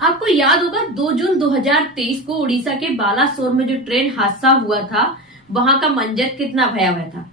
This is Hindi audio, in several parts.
आपको याद होगा 2 जून 2023 को उड़ीसा के बालासोर में जो ट्रेन हादसा हुआ था, वहां का मंजर कितना भयावह था।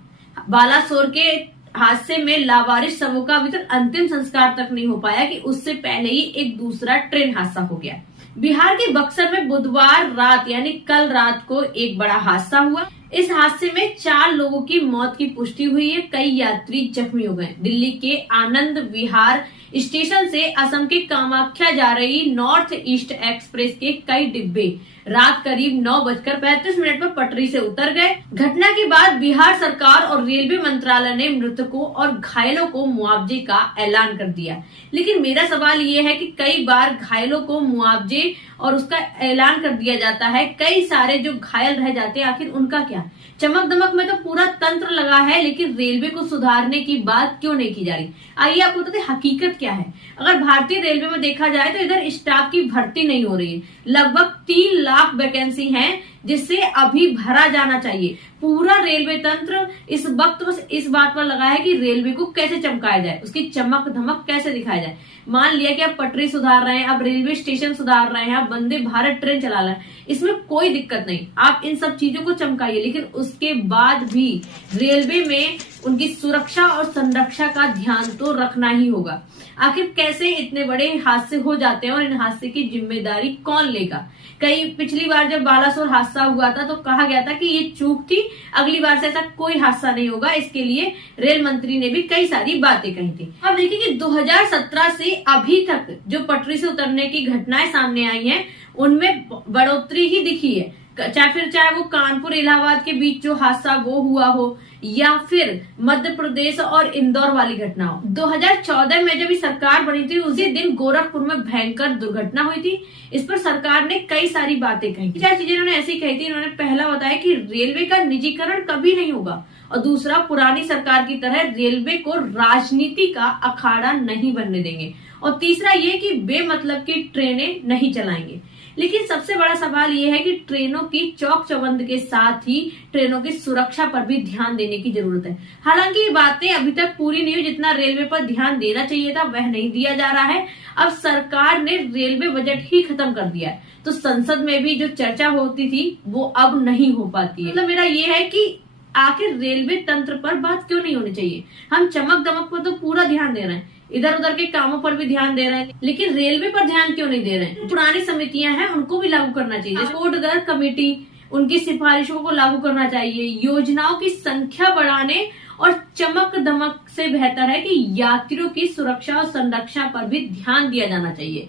बालासोर के हादसे में लावारिस शवों का अभी तक अंतिम संस्कार तक नहीं हो पाया कि उससे पहले ही एक दूसरा ट्रेन हादसा हो गया। बिहार के बक्सर में बुधवार रात यानी कल रात को एक बड़ा हादसा हुआ। इस हादसे में 4 लोगों की मौत की पुष्टि हुई है, कई यात्री जख्मी हो गए। दिल्ली के आनंद विहार स्टेशन से असम के कामाख्या जा रही नॉर्थ ईस्ट एक्सप्रेस के कई डिब्बे रात करीब 9:35 पर पटरी से उतर गए। घटना के बाद बिहार सरकार और रेलवे मंत्रालय ने मृतकों और घायलों को मुआवजे का ऐलान कर दिया। लेकिन मेरा सवाल ये है कि कई बार घायलों को मुआवजे और उसका ऐलान कर दिया जाता है, कई सारे जो घायल रह जाते हैं, आखिर उनका क्या? चमक दमक में तो पूरा तंत्र लगा है, लेकिन रेलवे को सुधारने की बात क्यों नहीं की जा रही? आइए आपको बताते हैं हकीकत क्या है। अगर भारतीय रेलवे में देखा जाए तो इधर स्टाफ की भर्ती नहीं हो रही है। लगभग 3 लाख वैकेंसी हैं जिससे अभी भरा जाना चाहिए। पूरा रेलवे तंत्र इस वक्त बस इस बात पर लगा है कि रेलवे को कैसे चमकाया जाए, उसकी चमक धमक कैसे दिखाया जाए। मान लिया कि आप पटरी सुधार रहे हैं, आप रेलवे स्टेशन सुधार रहे हैं, आप वंदे भारत ट्रेन चला रहे हैं, इसमें कोई दिक्कत नहीं, आप इन सब चीजों को चमकाइए। लेकिन उसके बाद भी रेलवे में उनकी सुरक्षा और संरक्षा का ध्यान तो रखना ही होगा। आखिर कैसे इतने बड़े हादसे हो जाते हैं और इन हादसे की जिम्मेदारी कौन लेगा? पिछली बार जब बालासोर हादसा हुआ था तो कहा गया था कि ये चूक थी, अगली बार से ऐसा कोई हादसा नहीं होगा। इसके लिए रेल मंत्री ने भी कई सारी बातें कही थी। अब देखिए कि 2017 से अभी तक जो पटरी से उतरने की घटनाएं सामने आई हैं, उनमें बढ़ोतरी ही दिखी है। चाहे वो कानपुर इलाहाबाद के बीच जो हादसा वो हुआ हो, या फिर मध्य प्रदेश और इंदौर वाली घटना हो। 2014 में जब सरकार बनी थी उसी दिन गोरखपुर में भयंकर दुर्घटना हुई थी। इस पर सरकार ने कई सारी बातें कही। 4 चीजें इन्होंने ऐसी कही थी। इन्होंने पहला बताया कि रेलवे का निजीकरण कभी नहीं होगा, और दूसरा पुरानी सरकार की तरह रेलवे को राजनीति का अखाड़ा नहीं बनने देंगे, और तीसरा ये कि बेमतलब की ट्रेनें नहीं चलाएंगे। लेकिन सबसे बड़ा सवाल ये है कि ट्रेनों की चौक चौबंद के साथ ही ट्रेनों की सुरक्षा पर भी ध्यान देने की जरूरत है। हालांकि ये बातें अभी तक पूरी नहीं हुई। जितना रेलवे पर ध्यान देना चाहिए था वह नहीं दिया जा रहा है। अब सरकार ने रेलवे बजट ही खत्म कर दिया है, तो संसद में भी जो चर्चा होती थी वो अब नहीं हो पाती है। मतलब मेरा ये है कि आखिर रेलवे तंत्र पर बात क्यों नहीं होनी चाहिए? हम चमक दमक पर तो पूरा ध्यान दे रहे हैं, इधर उधर के कामों पर भी ध्यान दे रहे हैं, लेकिन रेलवे पर ध्यान क्यों नहीं दे रहे हैं? पुरानी समितियां हैं उनको भी लागू करना चाहिए। कोटगर कमेटी, उनकी सिफारिशों को लागू करना चाहिए। योजनाओं की संख्या बढ़ाने और चमक दमक से बेहतर है कि यात्रियों की सुरक्षा और संरक्षण पर भी ध्यान दिया जाना चाहिए।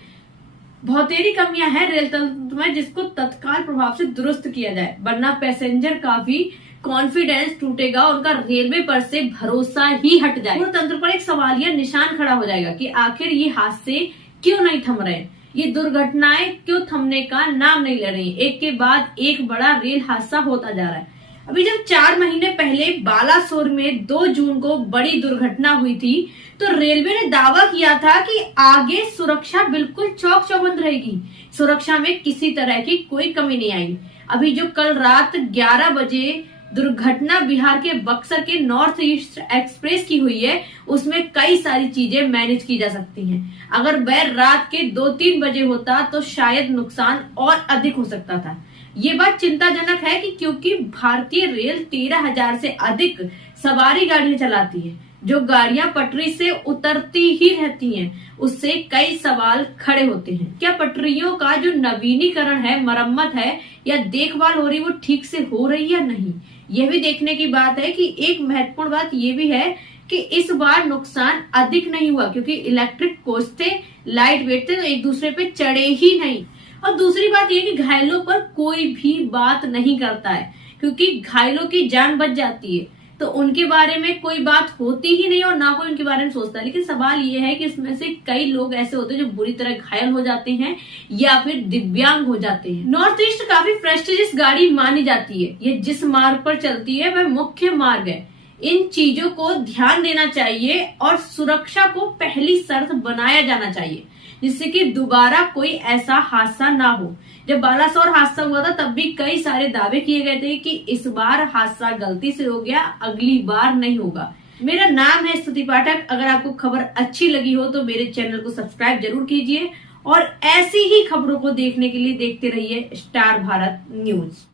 बहुतेरी कमियां हैं रेल तंत्र में जिसको तत्काल प्रभाव से दुरुस्त किया जाए, वरना पैसेंजर का भी कॉन्फिडेंस टूटेगा, उनका रेलवे पर से भरोसा ही हट जाएगा। पूरे तंत्र पर एक सवालिया निशान खड़ा हो जाएगा कि आखिर ये हादसे क्यों नहीं थम रहे, ये दुर्घटनाएं क्यों थमने का नाम नहीं ले रही। एक के बाद एक बड़ा रेल हादसा होता जा रहा है। अभी जब 4 महीने पहले बालासोर में 2 जून को बड़ी दुर्घटना हुई थी, तो रेलवे ने दावा किया था कि आगे सुरक्षा बिल्कुल चौक चौबंद रहेगी, सुरक्षा में किसी तरह की कोई कमी नहीं आएगी। अभी जो कल रात 11 बजे दुर्घटना बिहार के बक्सर के नॉर्थ ईस्ट एक्सप्रेस की हुई है, उसमें कई सारी चीजें मैनेज की जा सकती हैं। अगर वह रात के 2-3 बजे होता तो शायद नुकसान और अधिक हो सकता था। ये बात चिंताजनक है कि क्योंकि भारतीय रेल 13,000 से अधिक सवारी गाड़ियां चलाती है। जो गाड़ियां पटरी से उतरती ही रहती हैं, उससे कई सवाल खड़े होते हैं। क्या पटरियों का जो नवीनीकरण है, मरम्मत है या देखभाल हो रही वो ठीक से हो रही या नहीं? यह भी देखने की बात है कि एक महत्वपूर्ण बात यह भी है कि इस बार नुकसान अधिक नहीं हुआ, क्योंकि इलेक्ट्रिक कोच थे, लाइट वेट थे, तो एक दूसरे पे चढ़े ही नहीं। और दूसरी बात यह कि घायलों पर कोई भी बात नहीं करता है, क्योंकि घायलों की जान बच जाती है तो उनके बारे में कोई बात होती ही नहीं और ना कोई उनके बारे में सोचता है। लेकिन सवाल ये है कि इसमें से कई लोग ऐसे होते हैं जो बुरी तरह घायल हो जाते हैं या फिर दिव्यांग हो जाते हैं। नॉर्थ ईस्ट काफी प्रेस्टिजियस गाड़ी मानी जाती है। ये जिस मार्ग पर चलती है वह मुख्य मार्ग है। इन चीजों को ध्यान देना चाहिए और सुरक्षा को पहली शर्त बनाया जाना चाहिए, जिससे कि दोबारा कोई ऐसा हादसा ना हो। जब बालासोर हादसा हुआ था तब भी कई सारे दावे किए गए थे कि इस बार हादसा गलती से हो गया, अगली बार नहीं होगा। मेरा नाम है स्तुति पाठक। अगर आपको खबर अच्छी लगी हो तो मेरे चैनल को सब्सक्राइब जरूर कीजिए और ऐसी ही खबरों को देखने के लिए देखते रहिए स्टार भारत न्यूज।